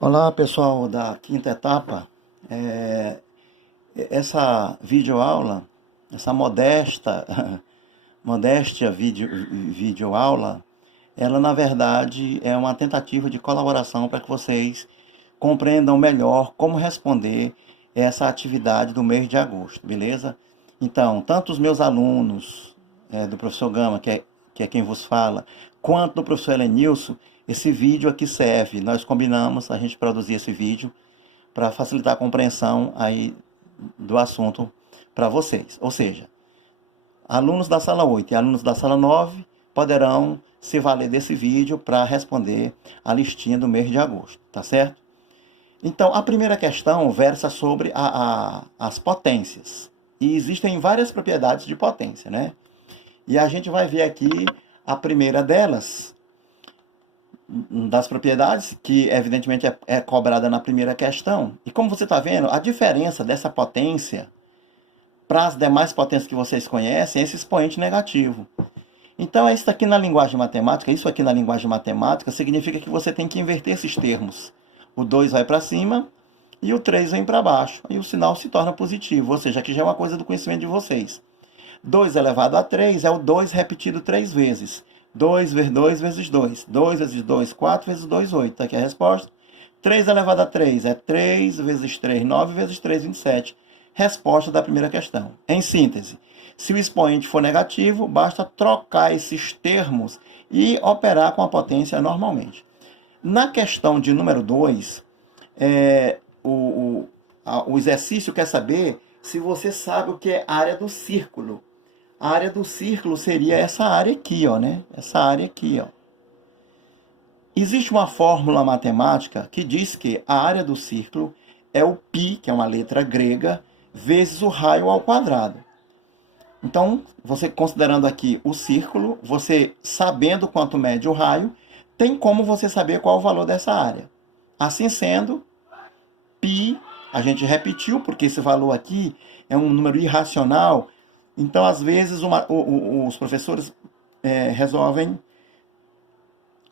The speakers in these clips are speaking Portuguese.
Olá, pessoal da quinta etapa. É, Essa videoaula, essa modéstia videoaula, ela na verdade é uma tentativa de colaboração para que vocês compreendam melhor como responder essa atividade do mês de agosto, beleza? Então, tanto os meus alunos do professor Gama, que é quem vos fala, quanto do professor Helenilson, esse vídeo aqui serve. Nós combinamos a gente produzir esse vídeo para facilitar a compreensão aí do assunto para vocês. Ou seja, alunos da sala 8 e alunos da sala 9 poderão se valer desse vídeo para responder a listinha do mês de agosto, tá certo? Então, a primeira questão versa sobre as potências. E existem várias propriedades de potência, né? E a gente vai ver aqui a primeira delas, das propriedades, que evidentemente é cobrada na primeira questão. E como você está vendo, a diferença dessa potência para as demais potências que vocês conhecem é esse expoente negativo. Então, isso aqui na linguagem matemática significa que você tem que inverter esses termos. O 2 vai para cima e o 3 vem para baixo. E o sinal se torna positivo, ou seja, aqui já é uma coisa do conhecimento de vocês. 2 elevado a 3 é o 2 repetido 3 vezes. 2 vezes 2 vezes 2. 2 vezes 2, 4 vezes 2, 8. Está aqui a resposta. 3 elevado a 3 é 3 vezes 3, 9 vezes 3, 27. Resposta da primeira questão. Em síntese, se o expoente for negativo, basta trocar esses termos e operar com a potência normalmente. Na questão de número 2, o exercício quer saber se você sabe o que é área do círculo. A área do círculo seria essa área aqui, ó, né? Essa área aqui, ó. Existe uma fórmula matemática que diz que a área do círculo é o π, que é uma letra grega, vezes o raio ao quadrado. Então, você considerando aqui o círculo, você sabendo quanto mede o raio, tem como você saber qual o valor dessa área. Assim sendo, π, a gente repetiu, porque esse valor aqui é um número irracional. Então, às vezes, os professores resolvem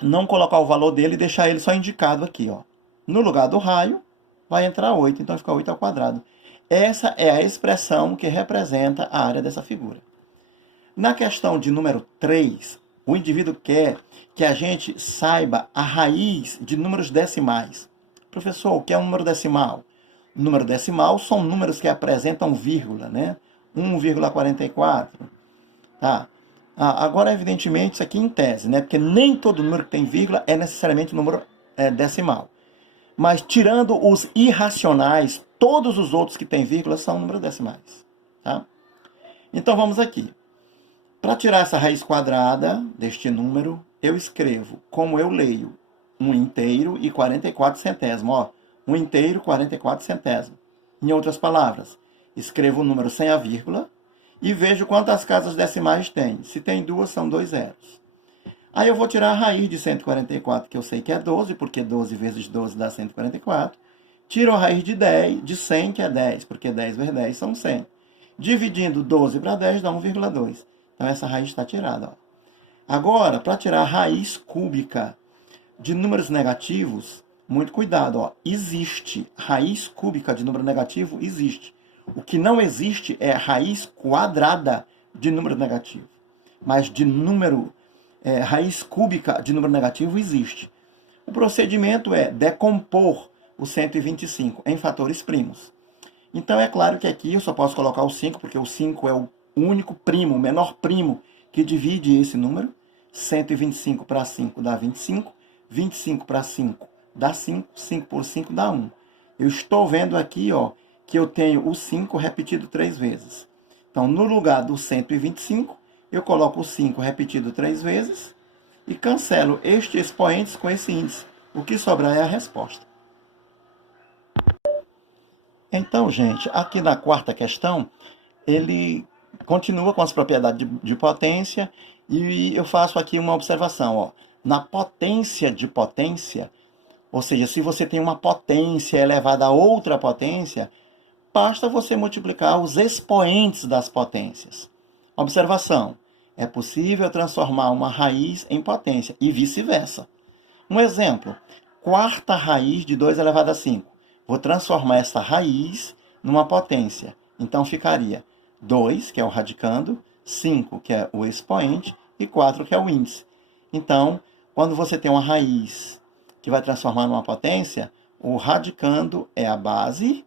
não colocar o valor dele e deixar ele só indicado aqui, ó. No lugar do raio, vai entrar 8, então fica 8 ao quadrado. Essa é a expressão que representa a área dessa figura. Na questão de número 3, o indivíduo quer que a gente saiba a raiz de números decimais. Professor, o que é um número decimal? Número decimal são números que apresentam vírgula, né? 1,44. Tá? Agora, evidentemente, isso aqui em tese, né? Porque nem todo número que tem vírgula é necessariamente um número decimal. Mas, tirando os irracionais, todos os outros que têm vírgula são números decimais. Tá? Então, vamos aqui. Para tirar essa raiz quadrada deste número, eu escrevo como eu leio 1 inteiro e 44 centésimos. Ó, 1 inteiro, 44 centésimos. Em outras palavras, escrevo o número sem a vírgula e vejo quantas casas decimais tem. Se tem duas, são 2 zeros. Aí eu vou tirar a raiz de 144, que eu sei que é 12, porque 12 vezes 12 dá 144. Tiro a raiz de 10, de 100, que é 10, porque 10 vezes 10 são 100. Dividindo 12 para 10 dá 1,2. Então essa raiz está tirada. Ó. Agora, para tirar a raiz cúbica de números negativos, muito cuidado. Ó. Existe raiz cúbica de número negativo? Existe. O que não existe é a raiz quadrada de número negativo. Mas de raiz cúbica de número negativo existe. O procedimento é decompor o 125 em fatores primos. Então é claro que aqui eu só posso colocar o 5, porque o 5 é o único primo, o menor primo que divide esse número. 125 para 5 dá 25. 25 para 5 dá 5. 5 por 5 dá 1. Eu estou vendo aqui, ó, que eu tenho o 5 repetido 3 vezes. Então, no lugar do 125, eu coloco o 5 repetido 3 vezes e cancelo estes expoentes com esse índice. O que sobrar é a resposta. Então, gente, aqui na quarta questão, ele continua com as propriedades de potência e eu faço aqui uma observação. Ó. Na potência de potência, ou seja, se você tem uma potência elevada a outra potência, basta você multiplicar os expoentes das potências. Observação. É possível transformar uma raiz em potência e vice-versa. Um exemplo. quarta raiz de 2 elevado a 5. Vou transformar essa raiz numa potência. Então ficaria 2, que é o radicando, 5, que é o expoente, e 4, que é o índice. Então, quando você tem uma raiz que vai transformar numa potência, o radicando é a base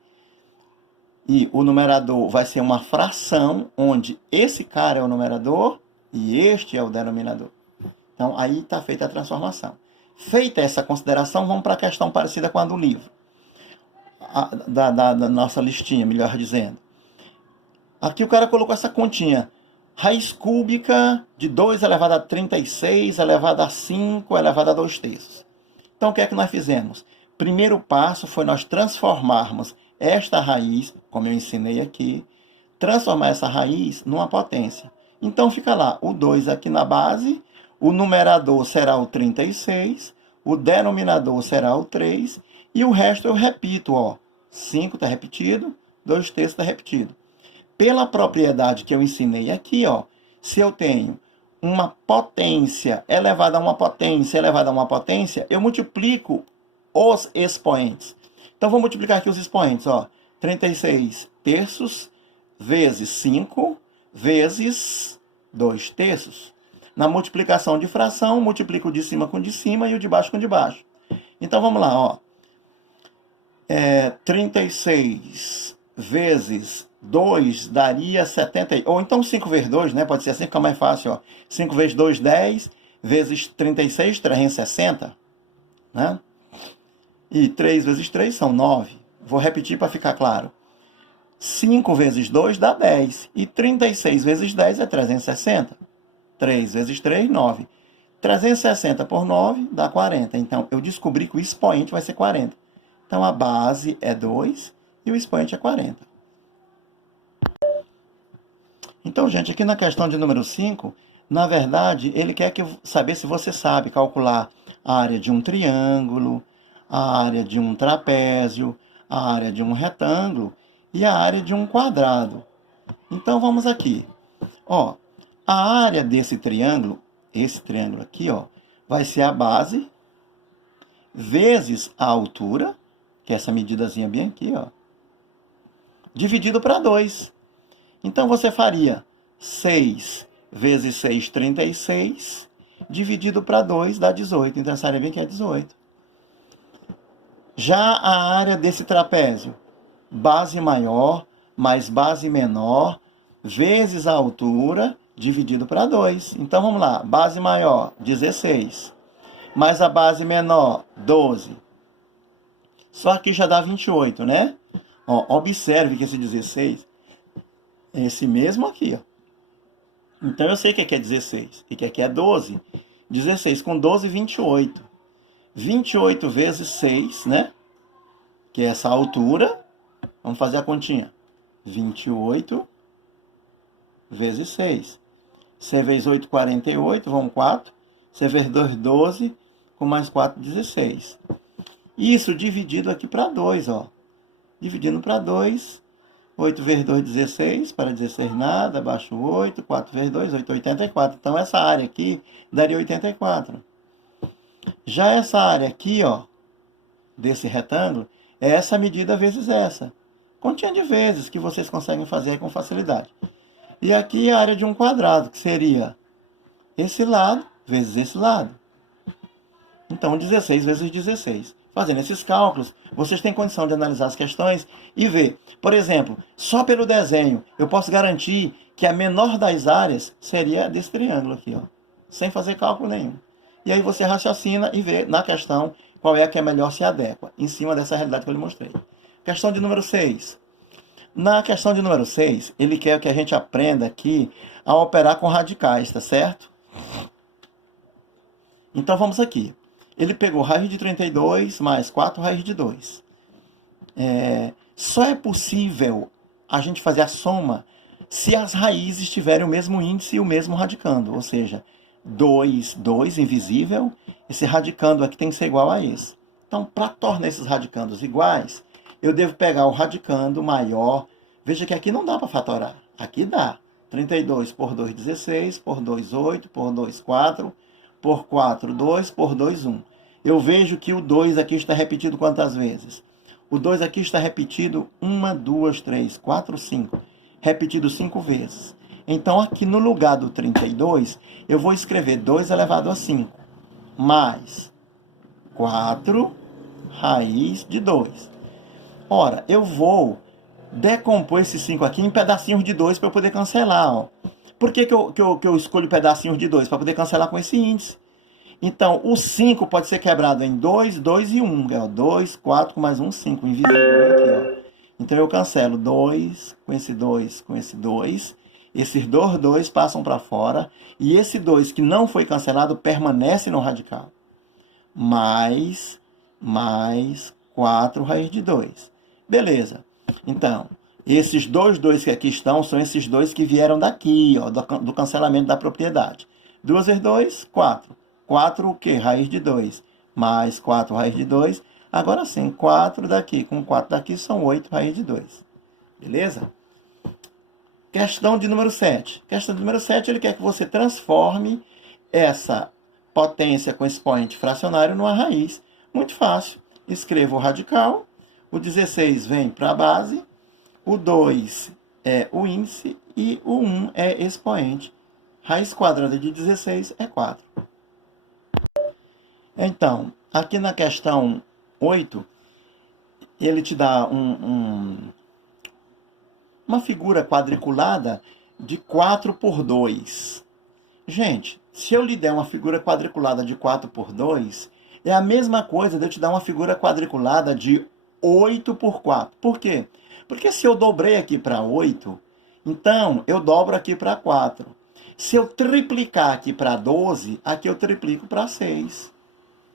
e o numerador vai ser uma fração onde esse cara é o numerador e este é o denominador. Então, aí está feita a transformação. Feita essa consideração, vamos para a questão parecida com a do livro. Da nossa listinha, melhor dizendo. Aqui o cara colocou essa continha. Raiz cúbica de 2 elevado a 36, elevado a 5, elevado a 2/3. Então, o que é que nós fizemos? Primeiro passo foi nós transformarmos esta raiz, como eu ensinei aqui, transformar essa raiz numa potência. Então, fica lá, o 2 aqui na base, o numerador será o 36, o denominador será o 3, e o resto eu repito, ó. 5 está repetido, 2/3 está repetido. Pela propriedade que eu ensinei aqui, ó, se eu tenho uma potência elevada a uma potência elevada a uma potência, eu multiplico os expoentes. Então, vou multiplicar aqui os expoentes, ó. 36 terços vezes 5 vezes 2/3. Na multiplicação de fração, multiplico o de cima com o de cima e o de baixo com o de baixo. Então, vamos lá, ó. 36 vezes 2 daria 70. Ou então 5 vezes 2, né? Pode ser assim, fica mais fácil, ó. 5 vezes 2, 10. Vezes 36, 360. Né? E 3 vezes 3 são 9. Vou repetir para ficar claro. 5 vezes 2 dá 10. E 36 vezes 10 é 360. 3 vezes 3, 9. 360 por 9 dá 40. Então, eu descobri que o expoente vai ser 40. Então, a base é 2 e o expoente é 40. Então, gente, aqui na questão de número 5, na verdade, ele quer saber se você sabe calcular a área de um triângulo, a área de um trapézio, a área de um retângulo e a área de um quadrado. Então, vamos aqui. Ó, a área desse triângulo, esse triângulo aqui, ó, vai ser a base vezes a altura, que é essa medidazinha bem aqui, ó, dividido para 2. Então, você faria 6 vezes 6, 36, dividido para 2 dá 18. Então, essa área bem aqui é 18. Já a área desse trapézio, base maior mais base menor, vezes a altura, dividido para 2. Então, vamos lá. Base maior, 16. Mais a base menor, 12. Só que já dá 28, né? Ó, observe que esse 16 é esse mesmo aqui, ó. Então, eu sei que aqui é 16 e que aqui é 12. 16 com 12, 28. 28 vezes 6, né? Que é essa altura. Vamos fazer a continha. 28 vezes 6. 6 vezes 8, 48. Vamos 4. 6 vezes 2, 12. Com mais 4, 16. Isso dividido aqui para 2, ó. Dividindo para 2. 8 vezes 2, 16. Para 16 nada. Abaixo 8. 4 vezes 2, 8, 84. Então, essa área aqui daria 84. Já essa área aqui, ó, desse retângulo, é essa medida vezes essa. Continha de vezes que vocês conseguem fazer com facilidade. E aqui a área de um quadrado, que seria esse lado vezes esse lado. Então, 16 vezes 16. Fazendo esses cálculos, vocês têm condição de analisar as questões e ver. Por exemplo, só pelo desenho, eu posso garantir que a menor das áreas seria desse triângulo aqui, ó, sem fazer cálculo nenhum. E aí você raciocina e vê na questão qual é a que é melhor se adequa, em cima dessa realidade que eu lhe mostrei. Questão de número 6. Na questão de número 6, ele quer que a gente aprenda aqui a operar com radicais, tá certo? Então vamos aqui. Ele pegou raiz de 32 mais 4 raiz de 2. Só é possível a gente fazer a soma se as raízes tiverem o mesmo índice e o mesmo radicando. Ou seja, 2 invisível, esse radicando aqui tem que ser igual a esse. Então, para tornar esses radicandos iguais, eu devo pegar o radicando maior. Veja que aqui não dá para fatorar. Aqui dá. 32 por 2, 16. Por 2, 8. Por 2, 4. Por 4, 2. Por 2, 1. eu vejo que o 2 aqui está repetido quantas vezes? O 2 aqui está repetido 1, 2, 3, 4, 5. Repetido 5 vezes. Então, aqui no lugar do 32, eu vou escrever 2 elevado a 5, mais 4 raiz de 2. Ora, eu vou decompor esse 5 aqui em pedacinhos de 2 para eu poder cancelar. Ó. Por que eu escolho pedacinhos de 2? Para poder cancelar com esse índice. Então, o 5 pode ser quebrado em 2, 2 e 1. 2, 4 com mais 1, 5. Invisível aqui, ó. Então, eu cancelo 2 com esse 2 com esse 2. Esses dois 2 passam para fora. E esse 2 que não foi cancelado permanece no radical. Mais 4 raiz de 2. Beleza. Então, esses dois que aqui estão são esses dois que vieram daqui, ó, do cancelamento da propriedade. 2 vezes 2, 4. 4 o quê? Raiz de 2. Mais 4 raiz de 2. Agora sim, 4 daqui com 4 daqui são 8 raiz de 2. Beleza? Questão de número 7. Questão de número 7, ele quer que você transforme essa potência com expoente fracionário numa raiz. Muito fácil. Escreva o radical. O 16 vem para a base. O 2 é o índice. E o 1 é expoente. Raiz quadrada de 16 é 4. Então, aqui na questão 8, ele te dá uma figura quadriculada de 4 por 2. Gente, se eu lhe der uma figura quadriculada de 4 por 2, é a mesma coisa de eu te dar uma figura quadriculada de 8 por 4. Por quê? Porque se eu dobrei aqui para 8, então eu dobro aqui para 4. Se eu triplicar aqui para 12, aqui eu triplico para 6.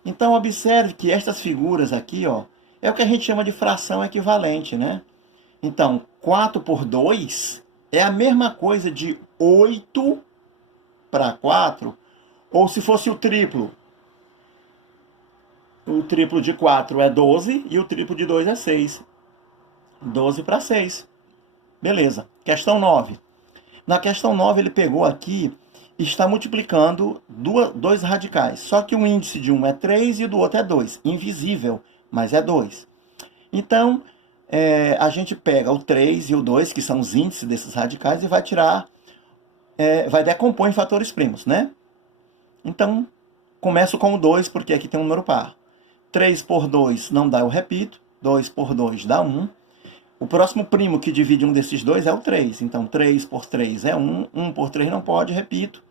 Então, observe que estas figuras aqui, ó, é o que a gente chama de fração equivalente, né? Então, 4 por 2 é a mesma coisa de 8 para 4, ou se fosse o triplo de 4 é 12 e o triplo de 2 é 6. 12 para 6. Beleza. Questão 9. Na questão 9, ele pegou aqui e está multiplicando dois radicais. Só que o índice de um é 3 e o do outro é 2. Invisível, mas é 2. Então, a gente pega o 3 e o 2, que são os índices desses radicais, e vai tirar, vai decompor em fatores primos, né? Então, começo com o 2, porque aqui tem um número par. 3 por 2 não dá, eu repito. 2 por 2 dá 1. O próximo primo que divide um desses dois é o 3. Então, 3 por 3 é 1. 1 por 3 não pode, repito.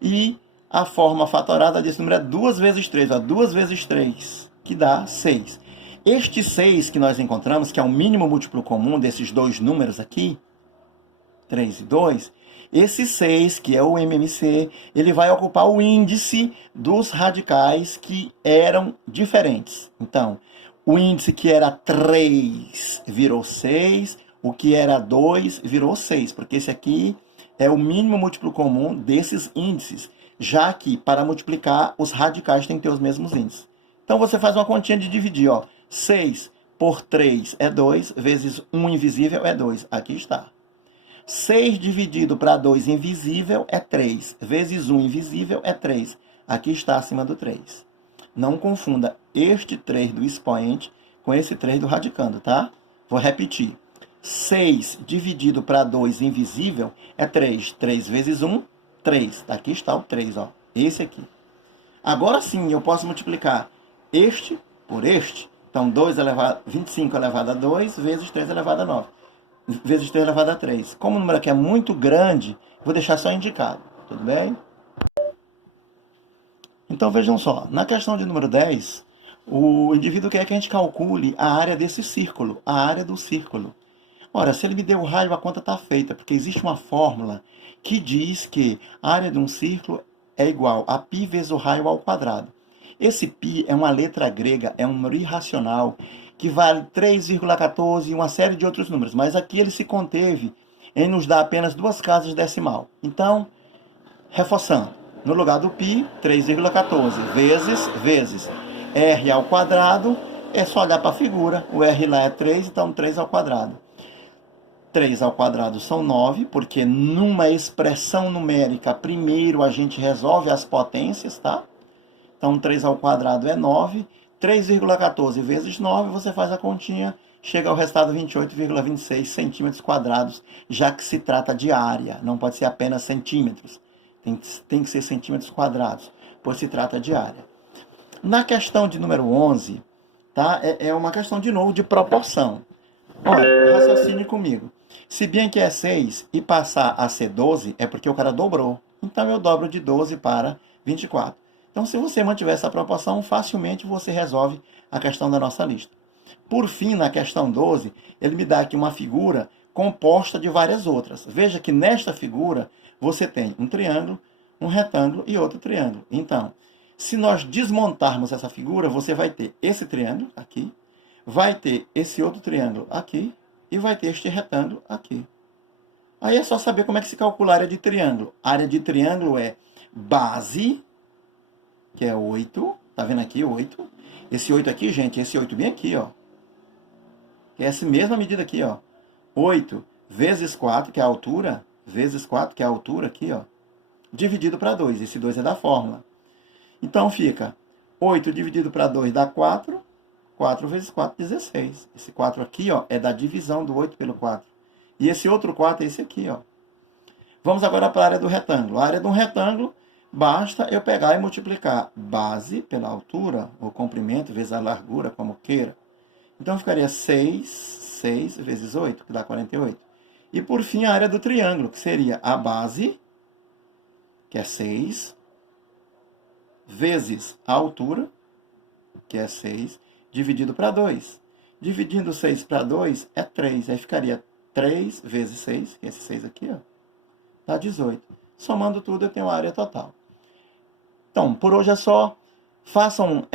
E a forma fatorada desse número é 2 vezes 3. 2 vezes 3, que dá 6. Este 6 que nós encontramos, que é o mínimo múltiplo comum desses dois números aqui, 3 e 2, esse 6, que é o MMC, ele vai ocupar o índice dos radicais que eram diferentes. Então, o índice que era 3 virou 6, o que era 2 virou 6, porque esse aqui é o mínimo múltiplo comum desses índices, já que para multiplicar os radicais têm que ter os mesmos índices. Então você faz uma continha de dividir, ó. 6 por 3 é 2, vezes 1 invisível é 2. Aqui está. 6 dividido para 2 invisível é 3, vezes 1 invisível é 3. Aqui está acima do 3. Não confunda este 3 do expoente com esse 3 do radicando, tá? Vou repetir. 6 dividido para 2 invisível é 3. 3 vezes 1, 3. Aqui está o 3, ó. Esse aqui. Agora sim, eu posso multiplicar este por este. Então, 25 elevado a 2 vezes 3 elevado a 9. Vezes 3 elevado a 3. Como o número aqui é muito grande, vou deixar só indicado. Tudo bem? Então, vejam só. Na questão de número 10, o indivíduo quer que a gente calcule a área desse círculo, a área do círculo. Ora, se ele me deu o raio, a conta está feita, porque existe uma fórmula que diz que a área de um círculo é igual a π vezes o raio ao quadrado. Esse π é uma letra grega, é um número irracional, que vale 3,14 e uma série de outros números. Mas aqui ele se conteve em nos dar apenas duas casas decimal. Então, reforçando, no lugar do π, 3,14 vezes r ao quadrado, é só olhar para a figura. O r lá é 3, então 3 ao quadrado. 3 ao quadrado são 9, porque numa expressão numérica, primeiro a gente resolve as potências, tá? Então, 3 ao quadrado é 9. 3,14 vezes 9, você faz a continha, chega ao resultado 28,26 centímetros quadrados, já que se trata de área, não pode ser apenas centímetros. Tem que ser centímetros quadrados, pois se trata de área. Na questão de número 11, tá? É uma questão, de novo, de proporção. Olha, raciocine comigo. Se bem que é 6 e passar a ser 12, é porque o cara dobrou. Então, eu dobro de 12 para 24. Então, se você mantiver essa proporção, facilmente você resolve a questão da nossa lista. Por fim, na questão 12, ele me dá aqui uma figura composta de várias outras. Veja que nesta figura você tem um triângulo, um retângulo e outro triângulo. Então, se nós desmontarmos essa figura, você vai ter esse triângulo aqui, vai ter esse outro triângulo aqui e vai ter este retângulo aqui. Aí é só saber como é que se calcula a área de triângulo. A área de triângulo é base, que é 8, tá vendo aqui, 8. Esse 8 aqui, gente, esse 8 bem aqui, ó. Que é essa mesma medida aqui, ó. 8 vezes 4, que é a altura, vezes 4, que é a altura aqui, ó. Dividido para 2, esse 2 é da fórmula. Então fica 8 dividido para 2 dá 4, 4 vezes 4, 16. Esse 4 aqui, ó, é da divisão do 8 pelo 4. E esse outro 4 é esse aqui, ó. Vamos agora para a área do retângulo. A área de um retângulo, basta eu pegar e multiplicar base pela altura, ou comprimento, vezes a largura, como queira. Então, ficaria 6 vezes 8, que dá 48. E, por fim, a área do triângulo, que seria a base, que é 6, vezes a altura, que é 6, dividido para 2. Dividindo 6 para 2 é 3. Aí ficaria 3 vezes 6, que é esse 6 aqui, ó, dá 18. Somando tudo, eu tenho a área total. Então, por hoje é só. Façam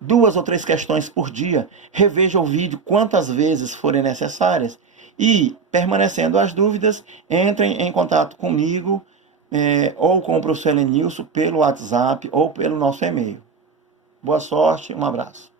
2 ou 3 questões por dia. Revejam o vídeo quantas vezes forem necessárias. E, permanecendo as dúvidas, entrem em contato comigo ou com o professor Helenilson pelo WhatsApp ou pelo nosso e-mail. Boa sorte, um abraço.